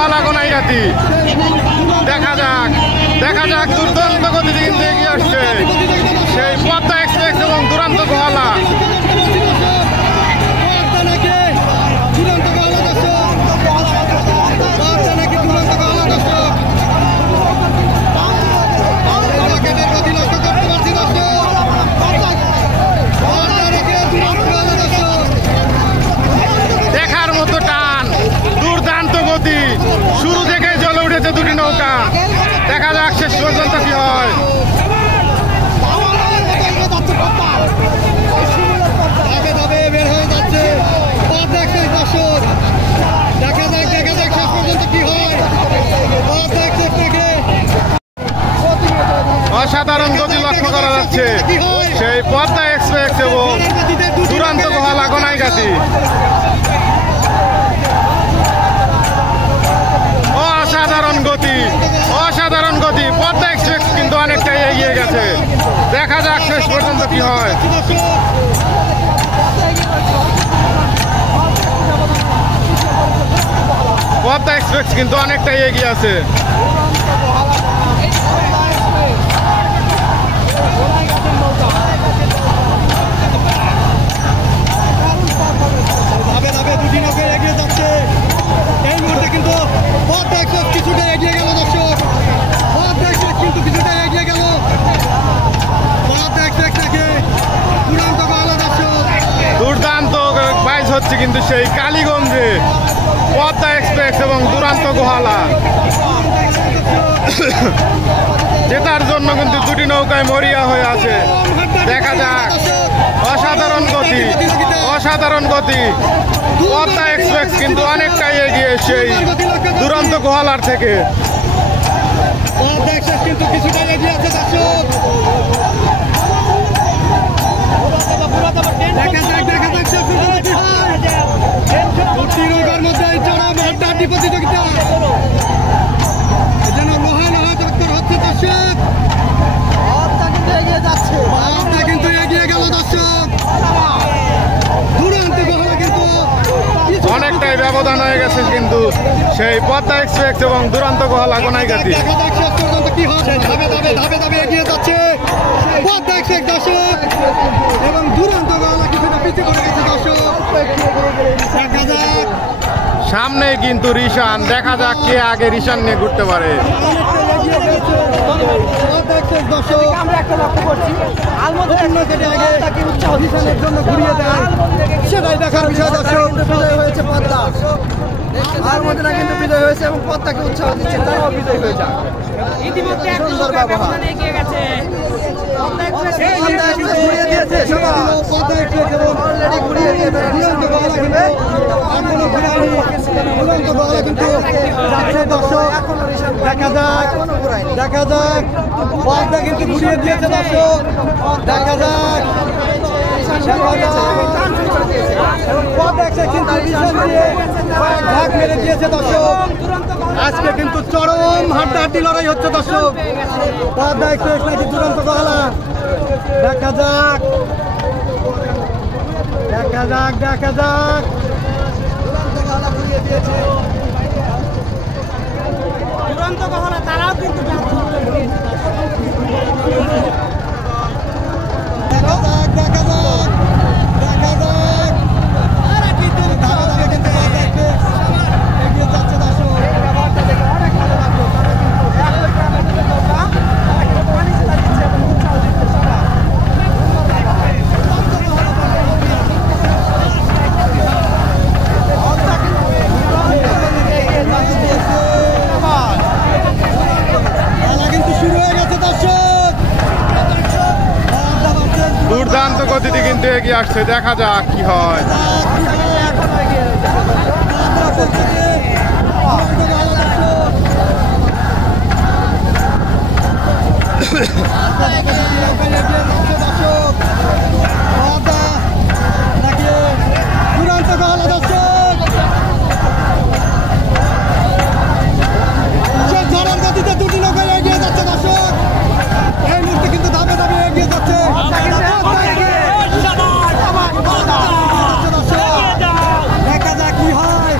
গোহালা গোনাইগাতি। দেখা যাক দুর্দান্ত গতিতে কিন্তু এগিয়ে আসছে সেই পদ্মা এক্সপ্রেস এবং দুরান্ত গোহালা। দেখার মতো টান, দুর্দান্ত গতি, শুরু থেকে জ্বলে উঠেছে দুটি নৌকা। দেখা যাক শেষ পর্যন্ত কি হয়। অসাধারণ গতি লক্ষ্য করা যাচ্ছে সেই পদ্মা এক্সপ্রেস এবং দুরান্ত গোহালা গোনাইগাতি। অসাধারণ গতি, পদ্মা এক্সপ্রেস কিন্তু অনেকটাই এগিয়ে গেছে। দেখা যাক শেষ পর্যন্ত কি হয়। পদ্মা এক্সপ্রেস কিন্তু অনেকটাই এগিয়ে আছে। দুর্দান্ত বাইজ হচ্ছে কিন্তু সেই কালীগঞ্জে পদ্মা এক্সপ্রেস এবং দুরান্ত গোহালা। জেতার জন্য কিন্তু দুটি নৌকায় মরিয়া হয়ে আছে। দেখা যাক, অসাধারণ গতি। পদ্মা এক্সপ্রেস কিন্তু অনেকটাই এগিয়ে সেই দুরান্ত গোহালার থেকে। কিন্তু কিছুটা এগিয়ে আছে দর্শক। দুটি নৌকার মধ্যে চরম হাড্ডাহাড্ডি প্রতিযোগিতা, যেন লোহা চক্কর হচ্ছে দর্শক। পদ্মা কিন্তু এগিয়ে গেল দর্শক। দুরান্ত গোহালা কিন্তু অনেকটাই ব্যবধান হয়ে গেছে কিন্তু সেই পদ্মা এক্সপ্রেস এবং দুরান্ত গোহালা গোনাইগাতি। দেখা যাক শেষ পর্যন্ত কি হচ্ছে। ধাপে এগিয়ে যাচ্ছে পদ্মা এক্সপ্রেস দর্শক এবং দুরান্ত গোহালা কিছুটা পিছিয়ে পড়ে গেছে দর্শক। দেখা যাক সামনে কিন্তু রিশান, দেখা যাক কে আগে রিশান নিয়ে ঘুরতে পারে। আমরা একটা লক্ষ্য করছি রিশানের জন্য ঘুরিয়ে দেয়, সেটাই দেখার বিষয় দর্শক। বিজয় হয়েছে পদ্মা, আর মধ্যে না কিন্তু বিজয় হয়েছে এবং পদ্মাকে উৎসাহ দিচ্ছে, তারাও বিজয় হয়ে যায়। ইতিমধ্যে সুন্দর ব্যবহার এগিয়ে গেছে। ঘুরিয়ে দিয়েছে সবাই, অলরেডি ঘুরিয়ে দিয়ে দুরান্ত গোহালা কিন্তু এখনো ঘুরায়নি। দুরান্ত গোহালা কিন্তু যাচ্ছে দর্শক। দেখা যাক পদ্মা কিন্তু ঘুরিয়ে দিয়েছে দর্শক। দেখা যাক পদ্মা কিন্তু রিশান দিয়ে ঢাক মেরে দিয়েছে দর্শক। আজকে কিন্তু চরম হাড্ডাহাড্ডি লড়াই হচ্ছে দর্শক। পদ্মা এক্সপ্রেস নাকি দুরান্ত গোহালা। দেখা যাক দুরান্ত গোহালা ঘুরিয়ে দিয়েছে। দুরন্ত গোহালা তারাও কিন্তু দুর্দান্ত গতিতে কিন্তু এগিয়ে আসছে। দেখা যাক কি হয়। দুরান্ত গোহালা দর্শক গতিতে দুটি নৌকা এগিয়ে যাচ্ছে দর্শক। এই মুহূর্তে কিন্তু ধাপে এগিয়ে যাচ্ছে। দেখা যাক কি হয়।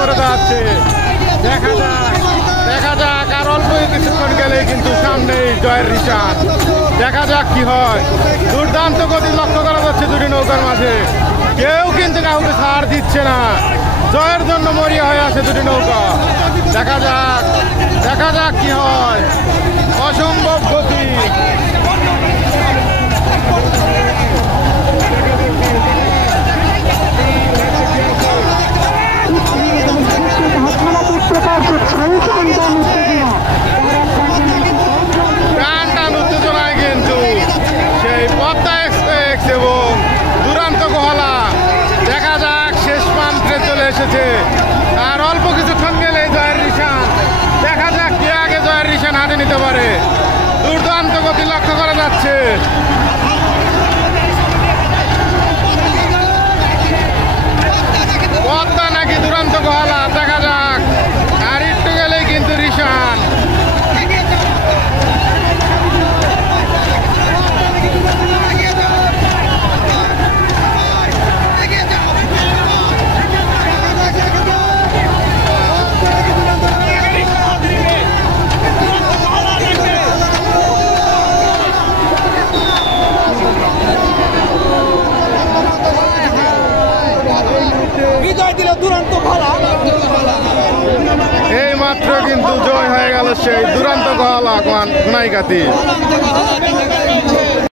করে যাচ্ছে। দেখা যাক আর অল্প কিছুক্ষণ গেলেই কিন্তু সামনেই জয়ের নিশান। দেখা যাক কি হয়। দুর্দান্ত গতি লক্ষ্য করা যাচ্ছে দুটি নৌকার মাঝে। কেউ কিন্তু কাউকে ছাড় দিচ্ছে না। জয়ের জন্য মরিয়া হয়ে আছে দুটি নৌকা। দেখা যাক কি হয়। অসম্ভব গতি। টান উত্তেজনায় কিন্তু সেই পদ্মা এক্সপ্রেস এবং দুরান্ত গোহালা দেখা যাক শেষ প্রান্তে চলে এসেছে। আর অল্প কিছুক্ষণ গেলে জয়ের নিশান। দেখা যাক কে আগে জয়ের নিশান হাতে নিতে পারে। দুর্দান্ত গতি লক্ষ্য করা যাচ্ছে। পদ্মা নাকি দুরান্ত গোহালা দেখা যাক। আর একটু গেলেই কিন্তু নিশান। বিজয় দিল দুরন্ত গোহালা। এই মাত্র কিন্তু জয় হয়ে গেল সেই দুরান্ত গোহালা গুনাইগাতি।